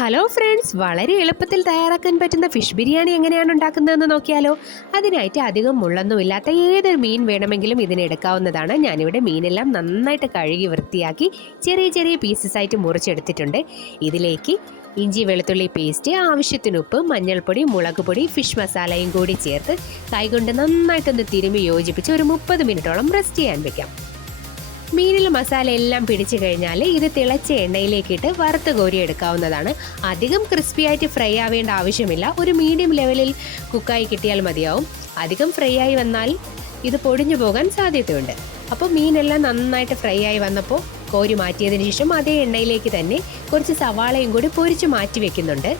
Hello friends, വളരെ എളുപ്പത്തിൽ തയ്യാറാക്കാൻ പറ്റുന്ന ഫിഷ് ബിരിയാണി എങ്ങനെയാണ് ഉണ്ടാക്കുന്നതെന്ന് നോക്കിയാലോ. അതിനായിട്ട് അധികം മുള്ളൊന്നുമില്ലാത്ത ഏതൊരു മീൻ വേണമെങ്കിലും ഇതിനെടുക്കാവുന്നതാണ്. ഞാനിവിടെ മീനെല്ലാം നന്നായിട്ട് കഴുകി വൃത്തിയാക്കി ചെറിയ ചെറിയ പീസസ് ആയിട്ട് മുറിച്ചെടുത്തിട്ടുണ്ട്. ഇതിലേക്ക് ഇഞ്ചി വെളുത്തുള്ളി പേസ്റ്റ്, ആവശ്യത്തിന് ഉപ്പ്, മഞ്ഞൾപ്പൊടി, മുളക് പൊടി, ഫിഷ് മസാലയും കൂടി ചേർത്ത് കൈകൊണ്ട് നന്നായിട്ടൊന്ന് തിരുമ്മി യോജിപ്പിച്ച് ഒരു 30 മിനിറ്റോളം റെസ്റ്റ് ചെയ്യാൻ വെക്കാം. മീനിൽ മസാല എല്ലാം പിടിച്ചു കഴിഞ്ഞാൽ ഇത് തിളച്ച എണ്ണയിലേക്കിട്ട് വറുത്ത് കോരി എടുക്കാവുന്നതാണ്. അധികം ക്രിസ്പി ആയിട്ട് ഫ്രൈ ആവേണ്ട ആവശ്യമില്ല. ഒരു മീഡിയം ലെവലിൽ കുക്കായി കിട്ടിയാൽ മതിയാവും. അധികം ഫ്രൈ ആയി വന്നാൽ ഇത് പൊടിഞ്ഞു പോകാൻ സാധ്യതയുണ്ട്. അപ്പോൾ മീനെല്ലാം നന്നായിട്ട് ഫ്രൈ ആയി വന്നപ്പോൾ കോരി മാറ്റിയതിന് ശേഷം അതേ എണ്ണയിലേക്ക് തന്നെ കുറച്ച് സവാളയും കൂടി പൊരിച്ച് മാറ്റി വെക്കുന്നുണ്ട്.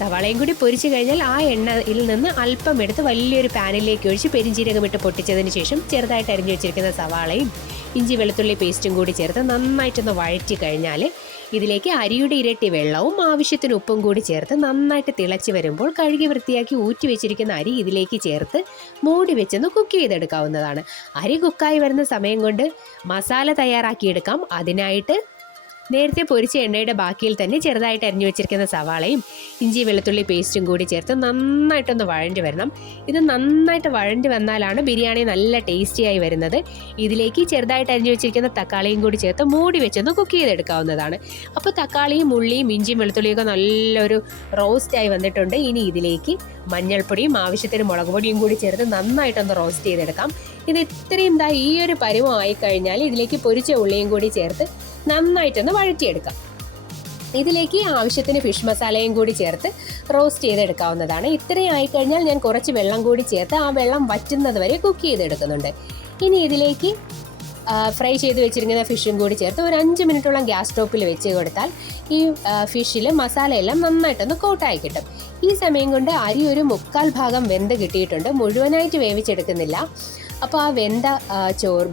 സവാളയും കൂടി പൊരിച്ചു കഴിഞ്ഞാൽ ആ എണ്ണയിൽ നിന്ന് അല്പം എടുത്ത് വലിയൊരു പാനിലേക്ക് ഒഴിച്ച് പെരിഞ്ജീരകം ഇട്ട് പൊട്ടിച്ചതിന് ശേഷം ചെറുതായിട്ട് അരിഞ്ഞു വെച്ചിരിക്കുന്ന സവാളയും ഇഞ്ചി വെളുത്തുള്ളി പേസ്റ്റും കൂടി ചേർത്ത് നന്നായിട്ടൊന്ന് വഴറ്റി കഴിഞ്ഞാൽ ഇതിലേക്ക് അരിയുടെ ഇരട്ടി വെള്ളവും ആവശ്യത്തിന് ഉപ്പും കൂടി ചേർത്ത് നന്നായിട്ട് തിളച്ച് വരുമ്പോൾ കഴുകി വൃത്തിയാക്കി ഊറ്റി വെച്ചിരിക്കുന്ന അരി ഇതിലേക്ക് ചേർത്ത് മൂടി വെച്ചൊന്ന് കുക്ക് ചെയ്തെടുക്കാവുന്നതാണ്. അരി കുക്കായി വരുന്ന സമയം കൊണ്ട് മസാല തയ്യാറാക്കിയെടുക്കാം. അതിനായിട്ട് നേരത്തെ പൊരിച്ച എണ്ണയുടെ ബാക്കിയിൽ തന്നെ ചെറുതായിട്ട് അരിഞ്ഞു വെച്ചിരിക്കുന്ന സവാളയും ഇഞ്ചി വെളുത്തുള്ളി പേസ്റ്റും കൂടി ചേർത്ത് നന്നായിട്ടൊന്ന് വഴണ്ടി വരണം. ഇത് നന്നായിട്ട് വഴണ്ടി വന്നാലാണ് ബിരിയാണി നല്ല ടേസ്റ്റിയായി വരുന്നത്. ഇതിലേക്ക് ചെറുതായിട്ട് അരിഞ്ഞു വെച്ചിരിക്കുന്ന തക്കാളിയും കൂടി ചേർത്ത് മൂടി വെച്ചൊന്ന് കുക്ക് ചെയ്തെടുക്കാവുന്നതാണ്. അപ്പോൾ തക്കാളിയും ഉള്ളിയും ഇഞ്ചിയും വെളുത്തുള്ളിയൊക്കെ നല്ലൊരു റോസ്റ്റായി വന്നിട്ടുണ്ട്. ഇനി ഇതിലേക്ക് മഞ്ഞൾപ്പൊടിയും ആവശ്യത്തിന് മുളക് പൊടിയും കൂടി ചേർത്ത് നന്നായിട്ടൊന്ന് റോസ്റ്റ് ചെയ്തെടുക്കാം. ഇത് ഇത്രയും ഈ ഒരു പരുവം ആയിക്കഴിഞ്ഞാൽ ഇതിലേക്ക് പൊരിച്ച ഉള്ളിയും കൂടി ചേർത്ത് നന്നായിട്ടൊന്ന് വഴറ്റിയെടുക്കാം. ഇതിലേക്ക് ആവശ്യത്തിന് ഫിഷ് മസാലയും കൂടി ചേർത്ത് റോസ്റ്റ് ചെയ്തെടുക്കാവുന്നതാണ്. ഇത്രയും ആയിക്കഴിഞ്ഞാൽ ഞാൻ കുറച്ച് വെള്ളം കൂടി ചേർത്ത് ആ വെള്ളം വറ്റുന്നത് വരെ കുക്ക് ചെയ്തെടുക്കുന്നുണ്ട്. ഇനി ഇതിലേക്ക് ഫ്രൈ ചെയ്ത് വെച്ചിരിക്കുന്ന ഫിഷും കൂടി ചേർത്ത് ഒരു 5 മിനിറ്റോളം ഗ്യാസ് സ്റ്റോപ്പിൽ വെച്ച് കൊടുത്താൽ ഈ ഫിഷിൽ മസാലയെല്ലാം നന്നായിട്ടൊന്ന് കോട്ടായി കിട്ടും. ഈ സമയം കൊണ്ട് അരി ഒരു 1/4 ഭാഗം വെന്ത് കിട്ടിയിട്ടുണ്ട്. മുഴുവനായിട്ട് വേവിച്ചെടുക്കുന്നില്ല. അപ്പോൾ ആ വെന്ത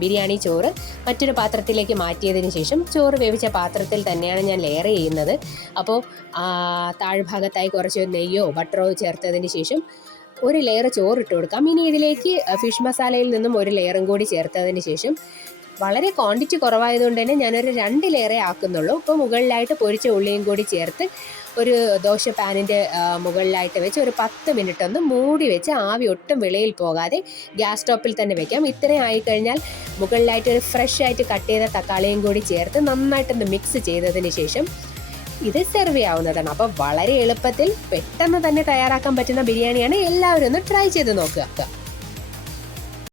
ബിരിയാണി ചോറ് മറ്റൊരു പാത്രത്തിലേക്ക് മാറ്റിയതിന് ശേഷം ചോറ് വേവിച്ച പാത്രത്തിൽ തന്നെയാണ് ഞാൻ ലെയർ ചെയ്യുന്നത്. അപ്പോൾ താഴ്ഭാഗത്തായി കുറച്ച് നെയ്യോ ബട്ടറോ ചേർത്തതിന് ശേഷം ഒരു ലെയർ ചോറിട്ട് കൊടുക്കാം. ഇനി ഇതിലേക്ക് ഫിഷ് മസാലയിൽ നിന്നും ഒരു ലെയറും കൂടി ചേർത്തതിന് ശേഷം വളരെ ക്വാണ്ടിറ്റി കുറവായതുകൊണ്ട് തന്നെ ഞാനൊരു 2 ലെയറേ ആക്കുന്നുള്ളൂ. ഇപ്പോൾ മുകളിലായിട്ട് പൊരിച്ച ഉള്ളിയും കൂടി ചേർത്ത് ഒരു ദോശ പാനിൻ്റെ മുകളിലായിട്ട് വെച്ച് ഒരു 10 മിനിറ്റ് ഒന്ന് മൂടി വെച്ച് ആവി ഒട്ടും വെളിയിൽ പോകാതെ ഗ്യാസ് സ്റ്റോപ്പിൽ തന്നെ വെക്കാം. ഇത്രയും ആയിക്കഴിഞ്ഞാൽ മുകളിലായിട്ട് ഒരു ഫ്രഷ് ആയിട്ട് കട്ട് ചെയ്ത തക്കാളിയും കൂടി ചേർത്ത് നന്നായിട്ടൊന്ന് മിക്സ് ചെയ്തതിന് ശേഷം ഇത് സെർവ് ചെയ്യാവുന്നതാണ്. അപ്പോൾ വളരെ എളുപ്പത്തിൽ പെട്ടെന്ന് തന്നെ തയ്യാറാക്കാൻ പറ്റുന്ന ബിരിയാണിയാണ്. എല്ലാവരും ഒന്ന് ട്രൈ ചെയ്ത് നോക്കുക.